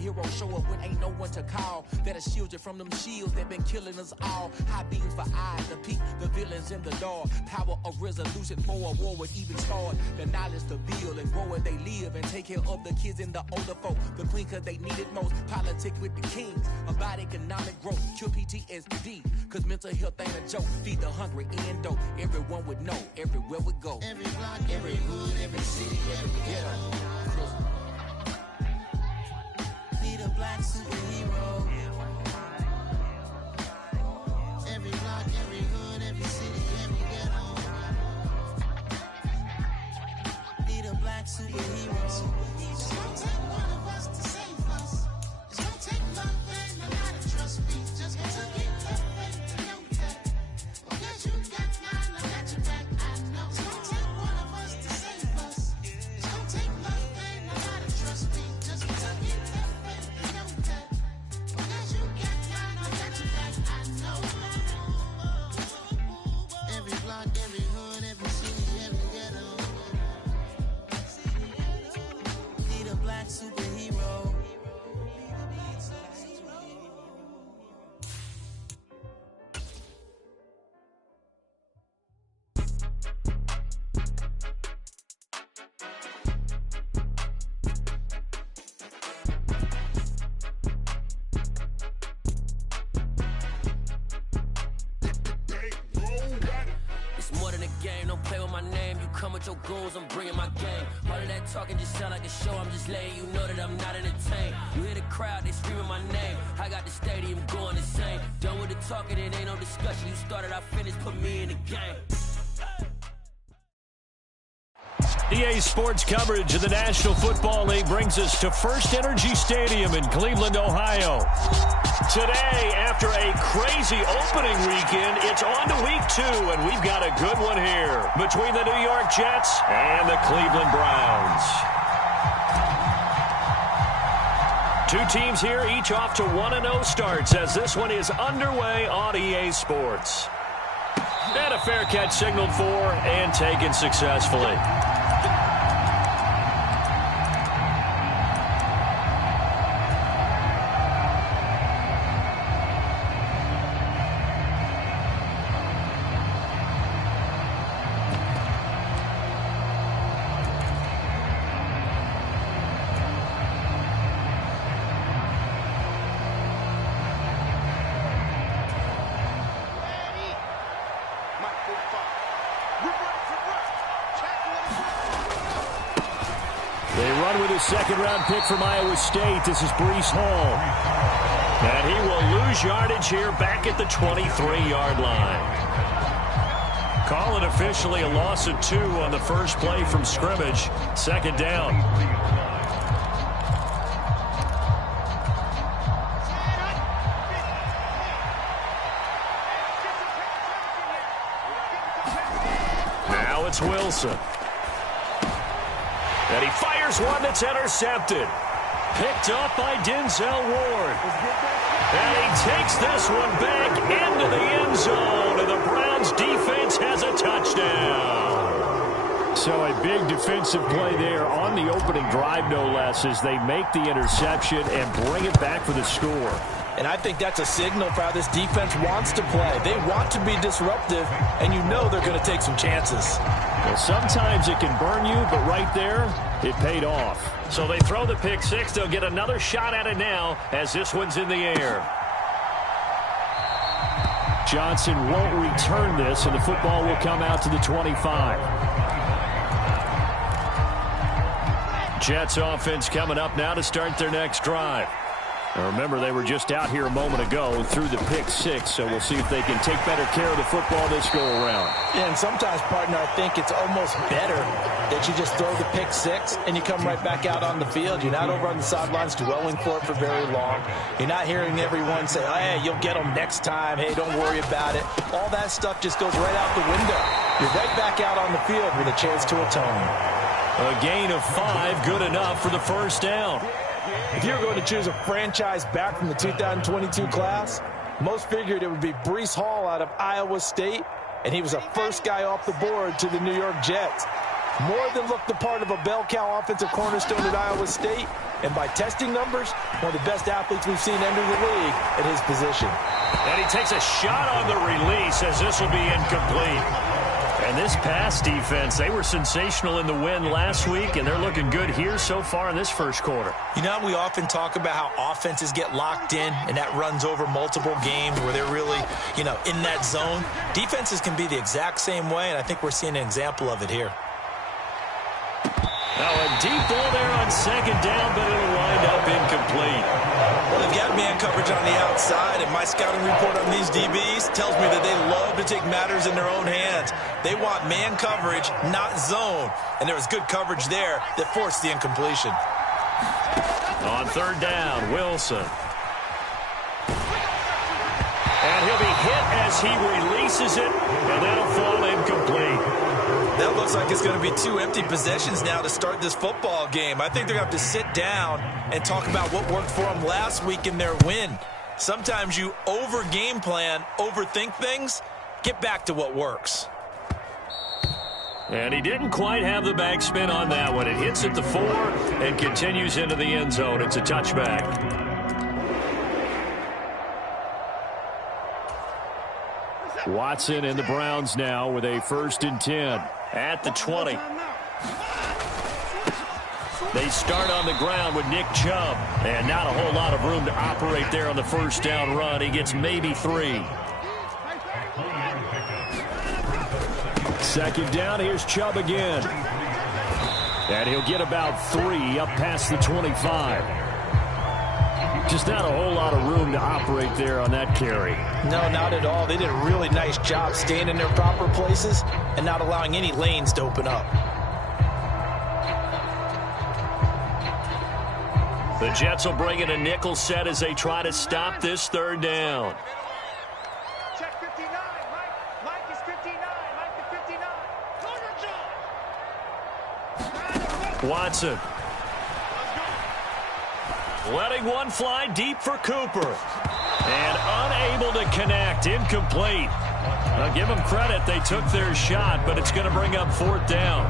hero show up when ain't no one to call. That'll shield you from them shields that been killing us all. High beams for eyes to peek the villains in the dark. Power of resolution for a war would even start. The knowledge to build and grow where they live and take care of the kids and the older folk. The queen cause they need it most. Politic with the kings about economic growth. Cure PTSD cause mental health ain't a joke. Feed the hungry and dope. Everyone would know everywhere we go. Every block, every hood, every city, every ghetto. Need a black superhero. Every block, every hood, every city, every ghetto. Need a black superhero. It's gonna take one of us to save us. It's gonna take love and a lot of trust. We just gotta get that faith to know that. Because you got mine, I got your back, I know. It's gonna take one of us to save us. It's gonna take love and a lot of trust. We just gotta get that faith to know that. Because you got mine, I got your back, I know. Every block, every hood, every city, every ghetto. Need a black superhero. It's more than a game, don't play with my name. You come with your goons, I'm bringing my game. All of that talking just sound like a show, I'm just letting you know that I'm not entertained. You hear the crowd, they screaming my name. I got the stadium going insane. Done with the talking, it ain't no discussion. You started, I finished, put me in the game. EA Sports coverage of the National Football League brings us to First Energy Stadium in Cleveland, Ohio. Today, after a crazy opening weekend, it's on to week 2, and we've got a good one here between the New York Jets and the Cleveland Browns. Two teams here, each off to 1-0 starts as this one is underway on EA Sports. And a fair catch signaled for and taken successfully. Second-round pick from Iowa State. This is Breece Hall. And he will lose yardage here back at the 23-yard line. Call it officially a loss of 2 on the first play from scrimmage. Second down. Now it's Wilson. And he fires one that's intercepted. Picked up by Denzel Ward. And he takes this one back into the end zone. And the Browns defense has a touchdown. So a big defensive play there on the opening drive, no less, as they make the interception and bring it back for the score. And I think that's a signal for how this defense wants to play. They want to be disruptive, and you know they're going to take some chances. Well, sometimes it can burn you, but right there, it paid off. So they throw the pick six. They'll get another shot at it now as this one's in the air. Johnson won't return this, and the football will come out to the 25. Jets offense coming up now to start their next drive. Now remember, they were just out here a moment ago through the pick six, so we'll see if they can take better care of the football this go-around. Yeah, and sometimes, partner, I think it's almost better that you just throw the pick six and you come right back out on the field. You're not over on the sidelines dwelling for it for very long. You're not hearing everyone say, oh, hey, you'll get them next time. Hey, don't worry about it. All that stuff just goes right out the window. You're right back out on the field with a chance to atone. A gain of 5, good enough for the first down. If you were going to choose a franchise back from the 2022 class, most figured it would be Breece Hall out of Iowa State, and he was the first guy off the board to the New York Jets. More than looked the part of a bell cow offensive cornerstone at Iowa State, And by testing numbers, one of the best athletes we've seen enter the league at his position. And he takes a shot on the release as this will be incomplete. And this pass defense, they were sensational in the win last week, and they're looking good here so far in this first quarter. You know, we often talk about how offenses get locked in, and that runs over multiple games where they're really, in that zone. Defenses can be the exact same way, and I think we're seeing an example of it here. Now a deep ball there on second down, but it'll wind up incomplete. Well, they've got man coverage on the outside, and my scouting report on these DBs tells me that they love to take matters in their own hands. They want man coverage, not zone. And there was good coverage there that forced the incompletion. On third down, Wilson. And he'll be hit as he releases it, and that'll fall incomplete. That looks like it's going to be 2 empty possessions now to start this football game. I think they're going to have to sit down and talk about what worked for them last week in their win. Sometimes you over-game plan, overthink things, get back to what works. And he didn't quite have the backspin on that one. It hits at the 4 and continues into the end zone. It's a touchback. Watson and the Browns now with a 1st and 10 at the 20. They start on the ground with Nick Chubb, and not a whole lot of room to operate there on the first down run. He gets maybe 3. Second down, here's Chubb again. And he'll get about 3 up past the 25. Just not a whole lot of room to operate there on that carry. No, not at all. They did a really nice job staying in their proper places and not allowing any lanes to open up. The Jets will bring in a nickel set as they try to stop this third down. Check 59. Mike is 59. Mike is 59. Watson. Letting one fly deep for Cooper. And unable to connect. Incomplete. Now give them credit. They took their shot, but it's going to bring up 4th down.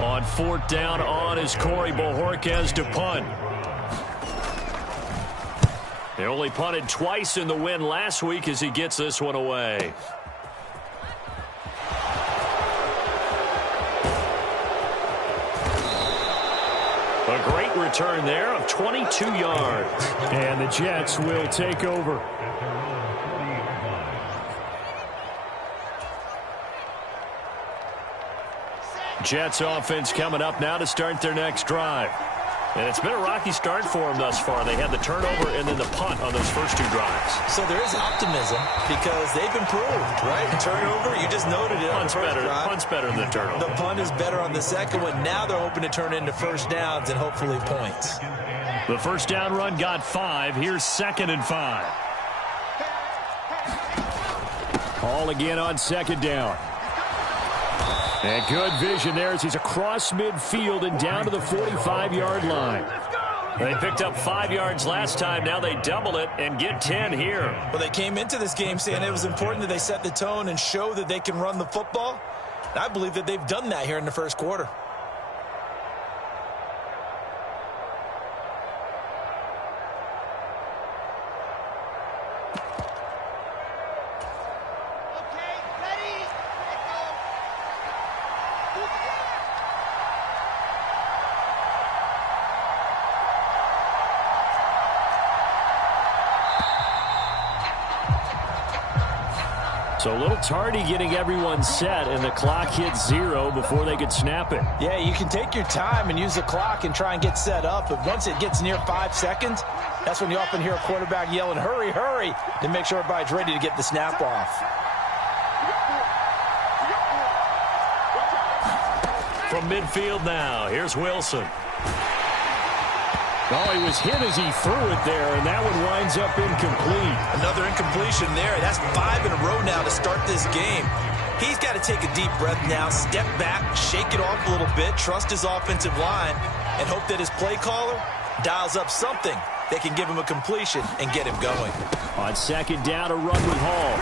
On 4th down on is Corey Bojorquez to punt. They only punted twice in the win last week as he gets this one away. A great return there of 22 yards. And the Jets will take over. Jets offense coming up now to start their next drive. And it's been a rocky start for them thus far. They had the turnover and then the punt on those first 2 drives. So there is optimism because they've improved, right? Turnover, you just noted it. Punt's better than the turnover. The punt is better on the second one. Now they're hoping to turn into first downs and hopefully points. The first down run got 5. Here's 2nd and 5. Call again on 2nd down. And good vision there as he's across midfield and down to the 45-yard line. They picked up 5 yards last time. Now they double it and get 10 here. Well, they came into this game saying it was important that they set the tone and show that they can run the football. And I believe that they've done that here in the first quarter. So a little tardy getting everyone set, and the clock hits 0 before they could snap it. Yeah, you can take your time and use the clock and try and get set up, but once it gets near 5 seconds, that's when you often hear a quarterback yelling, hurry, hurry, to make sure everybody's ready to get the snap off. From midfield now, here's Wilson. Oh, he was hit as he threw it there, and that one winds up incomplete. Another incompletion there. That's 5 in a row now to start this game. He's got to take a deep breath now, step back, shake it off a little bit, trust his offensive line, and hope that his play caller dials up something that can give him a completion and get him going. On 2nd down, a run with Hall.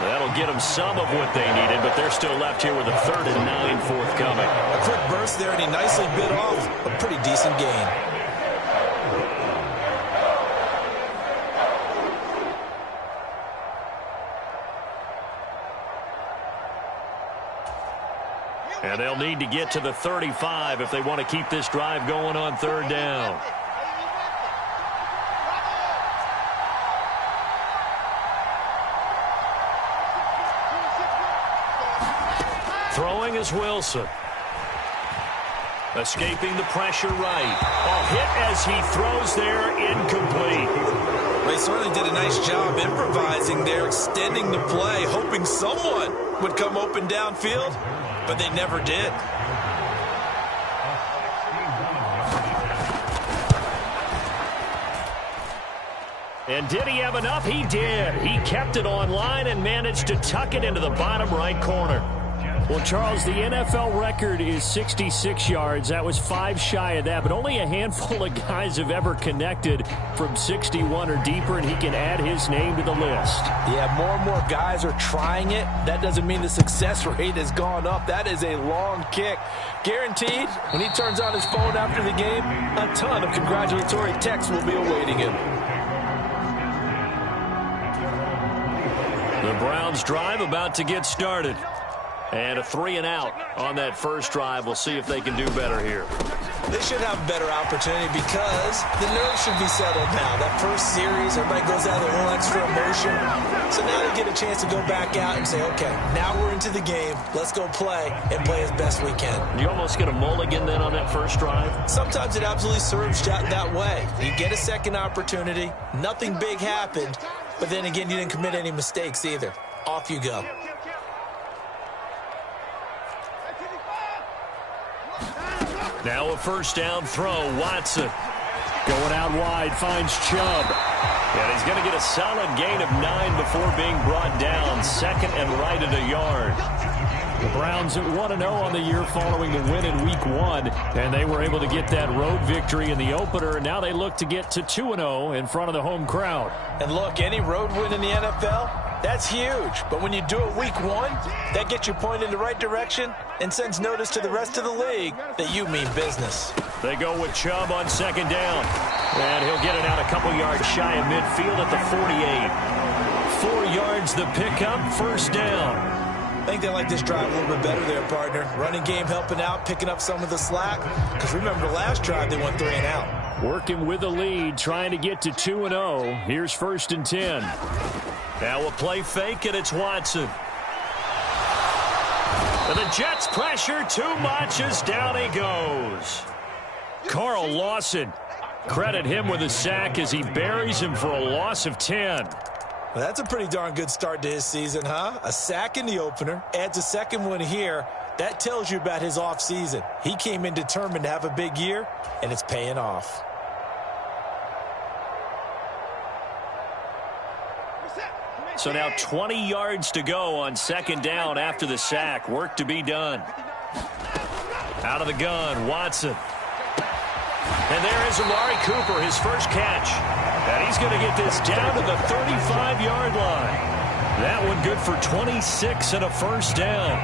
That'll get them some of what they needed, but they're still left here with a 3rd and 9 forthcoming. A quick burst there, and he nicely bit off a pretty decent gain. And they'll need to get to the 35 if they want to keep this drive going on 3rd down. Throwing is Wilson. Escaping the pressure right. A hit as he throws there, incomplete. They certainly did a nice job improvising there, extending the play, hoping someone would come open downfield, but they never did. And did he have enough? He did. He kept it online and managed to tuck it into the bottom right corner. Well, Charles, the NFL record is 66 yards. That was 5 shy of that, but only a handful of guys have ever connected from 61 or deeper, and he can add his name to the list. Yeah, more and more guys are trying it. That doesn't mean the success rate has gone up. That is a long kick. Guaranteed, when he turns on his phone after the game, a ton of congratulatory texts will be awaiting him. The Browns drive about to get started. And a 3 and out on that first drive. We'll see if they can do better here. They should have a better opportunity because the nerves should be settled now. That first series, everybody goes out with a little extra emotion. So now they get a chance to go back out and say, okay, now we're into the game. Let's go play and play as best we can. You almost get a mulligan then on that first drive? Sometimes it absolutely serves that way. You get a second opportunity. Nothing big happened. But then again, you didn't commit any mistakes either. Off you go. Now a first down throw. Watson going out wide, finds Chubb. And he's going to get a solid gain of 9 before being brought down. 2nd and right at a yard. The Browns at 1-0 on the year following the win in Week 1. And they were able to get that road victory in the opener. And now they look to get to 2-0 in front of the home crowd. And look, any road win in the NFL, that's huge. But when you do it Week 1, that gets you pointed in the right direction and sends notice to the rest of the league that you mean business. They go with Chubb on 2nd down. And he'll get it out a couple yards shy of midfield at the 48. 4 yards the pickup, first down. I think they like this drive a little bit better there, partner. Running game helping out, picking up some of the slack. Because remember, the last drive they went 3 and out. Working with the lead, trying to get to 2-0. Here's 1st and 10. Now a play fake, and it's Watson. And the Jets pressure too much as down he goes. Carl Lawson, credit him with a sack as he buries him for a loss of 10. Well, that's a pretty darn good start to his season, huh? A sack in the opener, adds a second one here. That tells you about his offseason. He came in determined to have a big year, and it's paying off. So now 20 yards to go on 2nd down after the sack. Work to be done. Out of the gun, Watson. And there is Amari Cooper, his first catch. And he's going to get this down to the 35-yard line. That one good for 26 and a first down.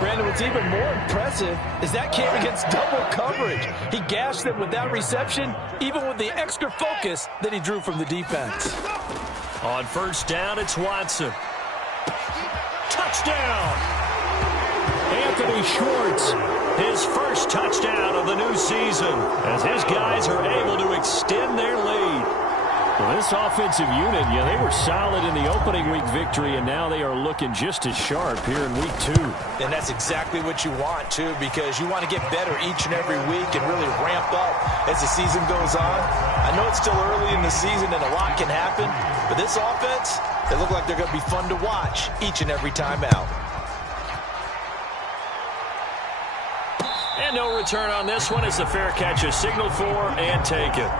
Brandon, what's even more impressive is that came against double coverage. He gashed them with that reception, even with the extra focus that he drew from the defense. On first down, it's Watson. Touchdown! Anthony Schwartz, his first touchdown of the new season, as his guys are able to extend their lead. Well, this offensive unit, yeah, they were solid in the opening week victory, and now they are looking just as sharp here in Week 2. And that's exactly what you want, too, because you want to get better each and every week and really ramp up as the season goes on. I know it's still early in the season and a lot can happen, but this offense, they look like they're going to be fun to watch each and every time out. And no return on this one as the fair catch is signaled for and taken.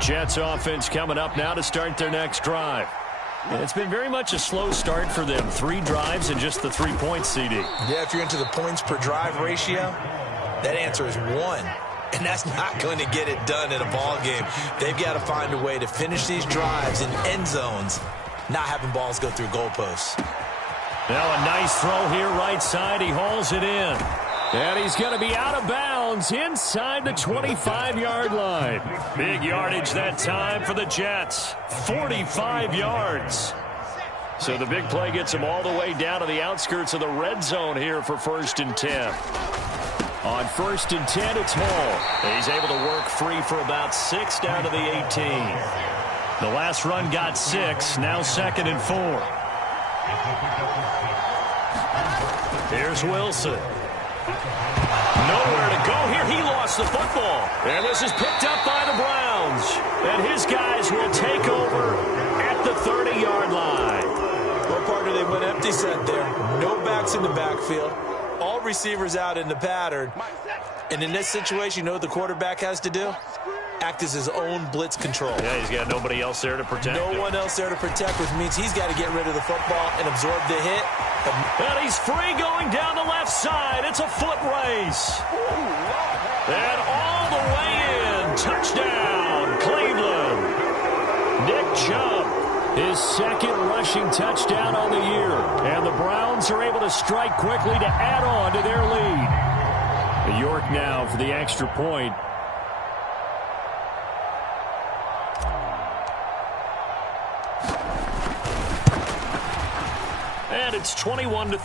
Jets offense coming up now to start their next drive. And it's been very much a slow start for them. 3 drives and just the 3-point CD. Yeah, if you're into the points per drive ratio, that answer is 1. And that's not going to get it done in a ball game. They've got to find a way to finish these drives in end zones, not having balls go through goalposts. Now a nice throw here right side. He hauls it in. And he's going to be out of bounds inside the 25-yard line. Big yardage that time for the Jets. 45 yards. So the big play gets him all the way down to the outskirts of the red zone here for 1st and 10. On 1st and 10, it's Hall. He's able to work free for about 6 down to the 18. The last run got 6. Now 2nd and 4. Here's Wilson. Nowhere to go here. He lost the football. And this is picked up by the Browns. And his guys will take over at the 30-yard line. Well, partner, they went empty set there. No backs in the backfield. All receivers out in the pattern. And in this situation, you know what the quarterback has to do? Act as his own blitz control. Yeah, he's got nobody else there to protect him. No one else there to protect, which means he's got to get rid of the football and absorb the hit. And he's free going down the left side. It's a foot race. And all the way in. Touchdown, Cleveland. Nick Chubb, his 2nd rushing touchdown on the year. And the Browns are able to strike quickly to add on to their lead. York now for the extra point. And it's 21-3.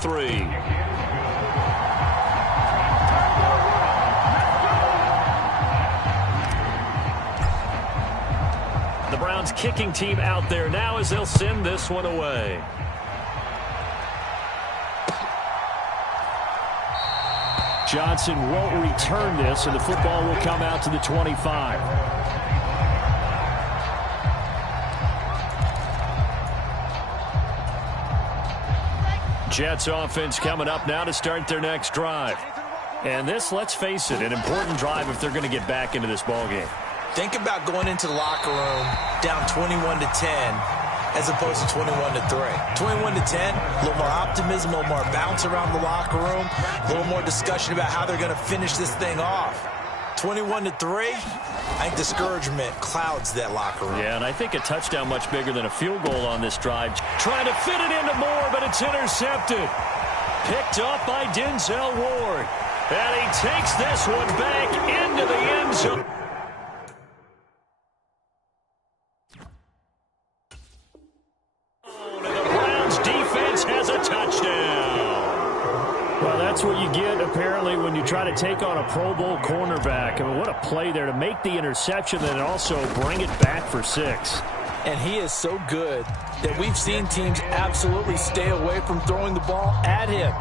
The Browns kicking team out there now as they'll send this one away. Johnson won't return this, and the football will come out to the 25. Jets offense coming up now to start their next drive. And this, let's face it, an important drive if they're going to get back into this ballgame. Think about going into the locker room down 21-10 as opposed to 21-3. 21-10, a little more optimism, a little more bounce around the locker room, a little more discussion about how they're going to finish this thing off. 21-3, I think discouragement clouds that locker room. Yeah, and I think a touchdown much bigger than a field goal on this drive. Trying to fit it into Moore, but it's intercepted. Picked up by Denzel Ward. And he takes this one back into the end zone. And the Browns defense has a touchdown. Well, that's what you get, apparently, when you try to take on a Pro Bowl cornerback. I mean, what a play there to make the interception and also bring it back for 6. And he is so good that we've seen teams absolutely stay away from throwing the ball at him.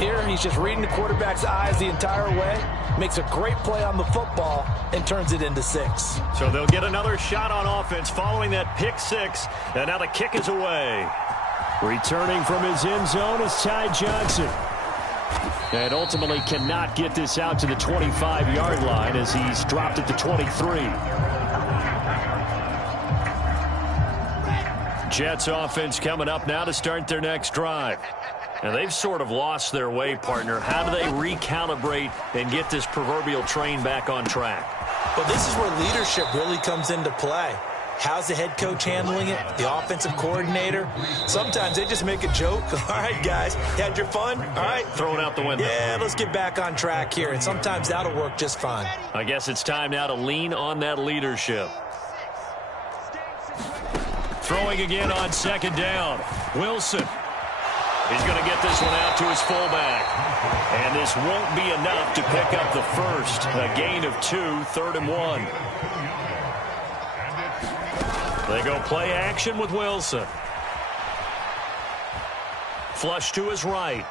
Here, he's just reading the quarterback's eyes the entire way, makes a great play on the football, and turns it into 6. So they'll get another shot on offense following that pick 6, and now the kick is away. Returning from his end zone is Ty Johnson. And ultimately cannot get this out to the 25-yard line as he's dropped it to 23. Jets offense coming up now to start their next drive. And they've sort of lost their way, partner. How do they recalibrate and get this proverbial train back on track? Well, this is where leadership really comes into play. How's the head coach handling it? The offensive coordinator? Sometimes they just make a joke. All right, guys, had your fun? All right. Throw it out the window. Yeah, let's get back on track here. And sometimes that'll work just fine. I guess it's time now to lean on that leadership. Throwing again on 2nd down. Wilson. He's going to get this one out to his fullback. And this won't be enough to pick up the first. A gain of 2, 3rd and 1. They go play action with Wilson. Flush to his right.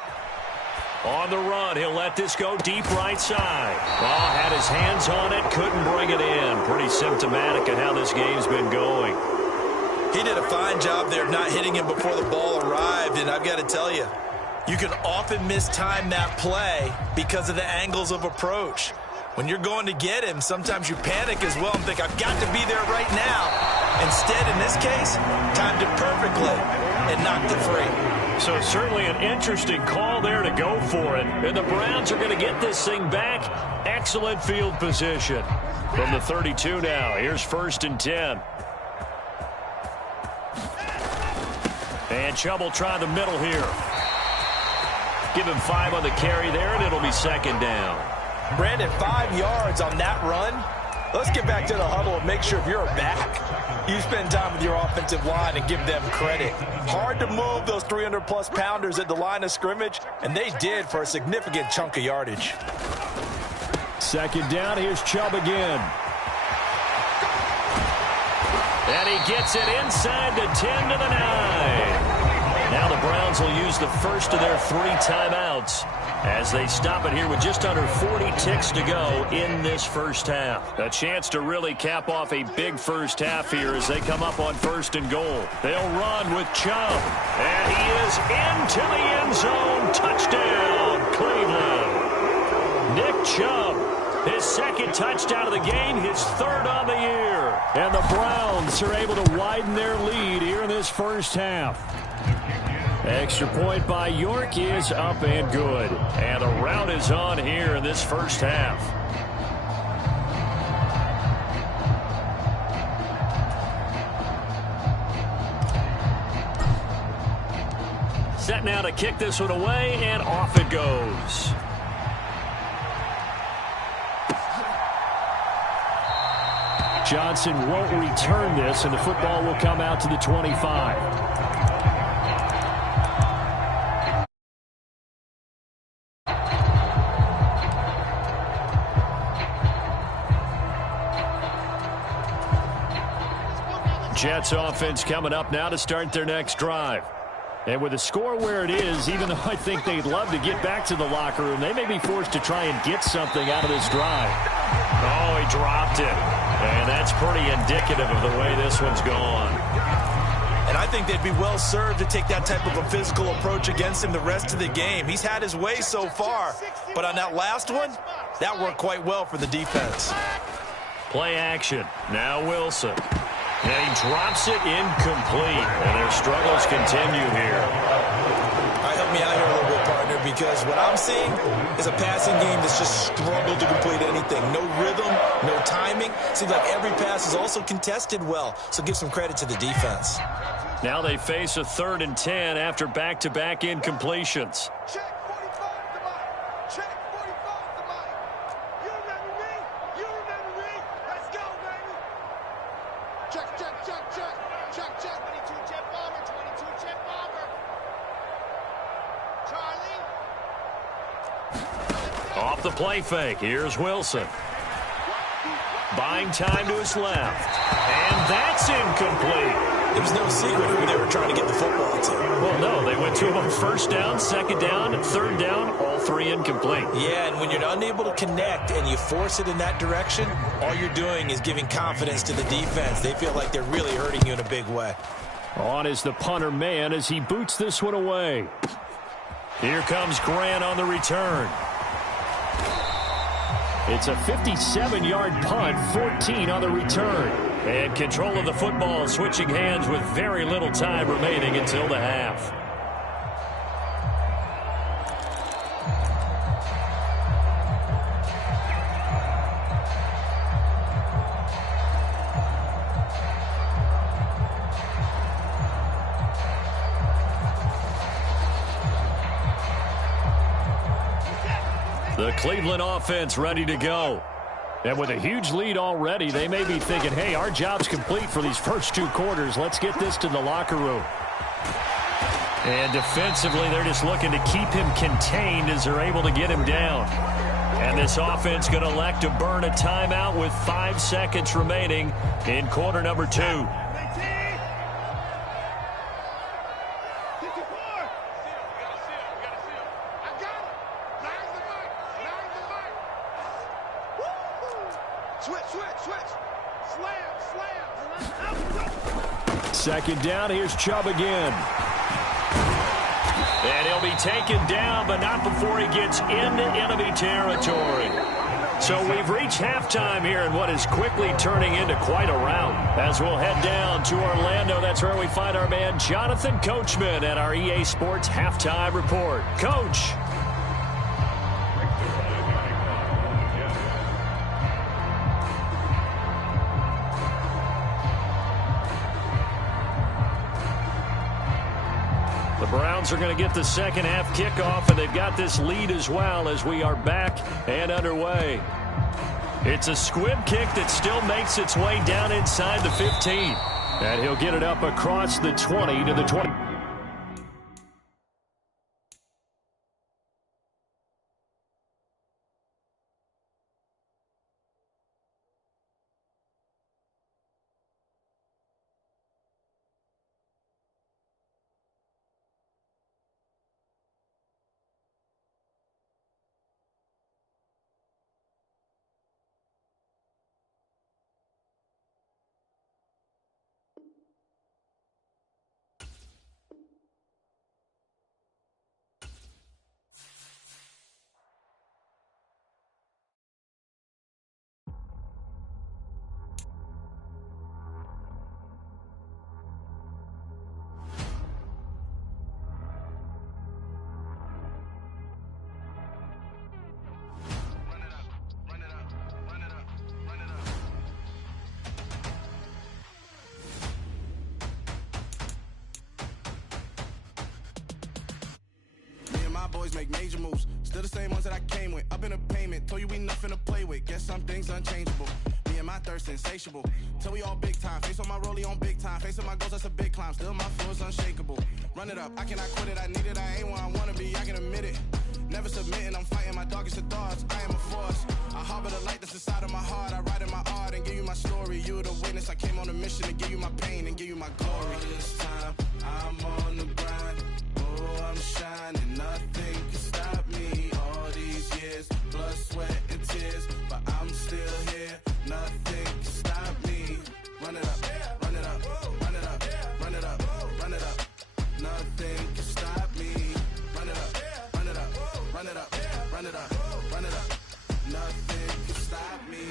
On the run, he'll let this go deep right side. Oh, had his hands on it, couldn't bring it in. Pretty symptomatic of how this game's been going. He did a fine job there of not hitting him before the ball arrived, and I've got to tell you, you can often mistime that play because of the angles of approach. When you're going to get him, sometimes you panic as well and think, I've got to be there right now. Instead, in this case, timed it perfectly and knocked it free. So certainly an interesting call there to go for it. And the Browns are going to get this thing back. Excellent field position. From the 32 now, here's 1st and 10. And Chubb will try the middle here. Give him 5 on the carry there, and it'll be 2nd down. Brandon, 5 yards on that run. Let's get back to the huddle and make sure if you're back, you spend time with your offensive line and give them credit. Hard to move those 300-plus pounders at the line of scrimmage, and they did for a significant chunk of yardage. 2nd down, here's Chubb again. And he gets it inside the 10 to the 9. Now the Browns will use the first of their 3 timeouts as they stop it here with just under 40 ticks to go in this first half. A chance to really cap off a big first half here as they come up on 1st and goal. They'll run with Chubb. And he is into the end zone. Touchdown, Cleveland. Nick Chubb, his 2nd touchdown of the game, his 3rd on the year. And the Browns are able to widen their lead here in this first half. Extra point by York is up and good. And the route is on here in this first half. Set now to kick this one away, and off it goes. Johnson won't return this, and the football will come out to the 25. Jets offense coming up now to start their next drive. And with the score where it is, even though I think they'd love to get back to the locker room, they may be forced to try and get something out of this drive. Oh, he dropped it. And that's pretty indicative of the way this one's gone. And I think they'd be well served to take that type of a physical approach against him the rest of the game. He's had his way so far, but on that last one, that worked quite well for the defense. Play action. Now Wilson. And he drops it incomplete. And their struggles continue here. All right, help me out here a little bit, partner, because what I'm seeing is a passing game that's just struggled to complete anything. No rhythm, no timing. Seems like every pass is also contested well, so give some credit to the defense. Now they face a 3rd and 10 after back-to-back incompletions. Check 45 to Mike. Check 45 to Mike. You remember me? You remember me? Let's go, baby. Check, check, check, check. Check, check. 22 jet bomber. 22 jet bomber. Charlie. Off the play fake. Here's Wilson. Buying time to his left. And that's incomplete. It was no secret who they were trying to get the football to. Well, no, they went to him on 1st down, 2nd down, 3rd down, all 3 incomplete. Yeah, and when you're unable to connect and you force it in that direction, all you're doing is giving confidence to the defense. They feel like they're really hurting you in a big way. On is the punter man as he boots this one away. Here comes Grant on the return. It's a 57-yard punt, 14 on the return. And control of the football switching hands with very little time remaining until the half. The Cleveland offense ready to go. And with a huge lead already, they may be thinking, hey, our job's complete for these first 2 quarters. Let's get this to the locker room. And defensively, they're just looking to keep him contained as they're able to get him down. And this offense going to elect to burn a timeout with 5 seconds remaining in quarter number 2. Second down, here's Chubb again. And he'll be taken down, but not before he gets into enemy territory. So we've reached halftime here in what is quickly turning into quite a rout. As we'll head down to Orlando, that's where we find our man Jonathan Coachman at our EA Sports Halftime Report. Coach. The Browns are going to get the second half kickoff, and they've got this lead as well as we are back and underway. It's a squib kick that still makes its way down inside the 15. And he'll get it up across the 20 to the 20. Boys make major moves, still the same ones that I came with. Up in a payment, told you we nothing to play with. Guess some things unchangeable. Me and my thirst insatiable. Till we all big time. Face on my rollie on big time. Facing my goals, that's a big climb. Still my flow is unshakable. Run it up, I cannot quit it. I need it, I ain't where I wanna be. I can admit it. Never submitting, I'm fighting my darkest of thoughts. I am a force. I harbor the light that's inside of my heart. I write in my art and give you my story. You the witness. I came on a mission to give you my pain and give you my glory. All this time, I'm on the grind. Oh, I'm shining. Nothing can stop me. All these years, blood, sweat, and tears. But I'm still here. Nothing can stop me. Run it up, run it up, run it up, run it up, run it up. Nothing can stop me. Run it up, run it up, run it up, run it up, run it up. Nothing can stop me.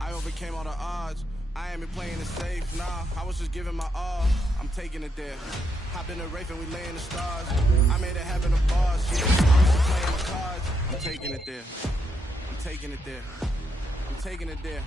I overcame all the odds. I ain't been playing it safe, nah. I was just giving my all. I'm taking it there. Hop in the Wraith and we lay in the stars. I made it happen, the bars. Yeah, I'm playing my cards. I'm taking it there. I'm taking it there. I'm taking it there.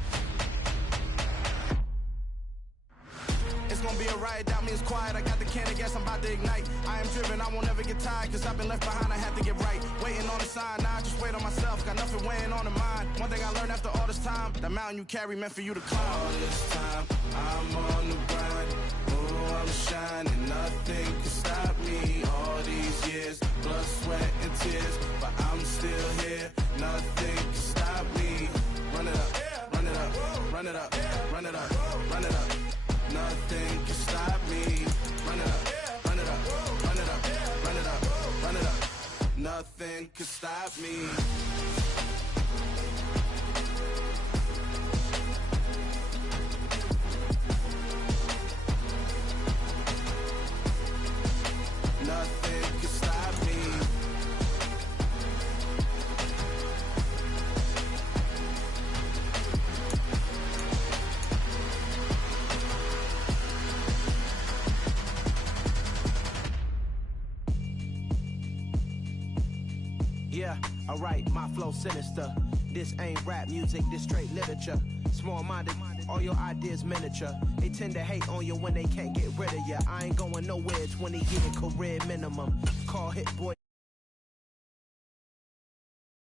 It's gonna be a riot, doubt me it's quiet. I got the can of gas, I'm about to ignite. I am driven, I won't ever get tired, cause I've been left behind, I have to get right. Waiting on the sign, now I just wait on myself. Got nothing weighing on the mind. One thing I learned after all this time, the mountain you carry meant for you to climb. All this time, I'm on the grind. Oh, I'm shining, nothing can stop me. All these years, blood, sweat, and tears. But I'm still here, nothing can stop me. Run it up, run it up, run it up, run it up, run it up. Nothing can stop me. Run it up, run it up, run it up, run it up, run it up. Nothing can stop me. Nothing can stop me. Yeah, alright, my flow sinister. This ain't rap music, this straight literature. Small-minded, all your ideas miniature. They tend to hate on you when they can't get rid of you. I ain't going nowhere, 20 year career minimum. Call hit boy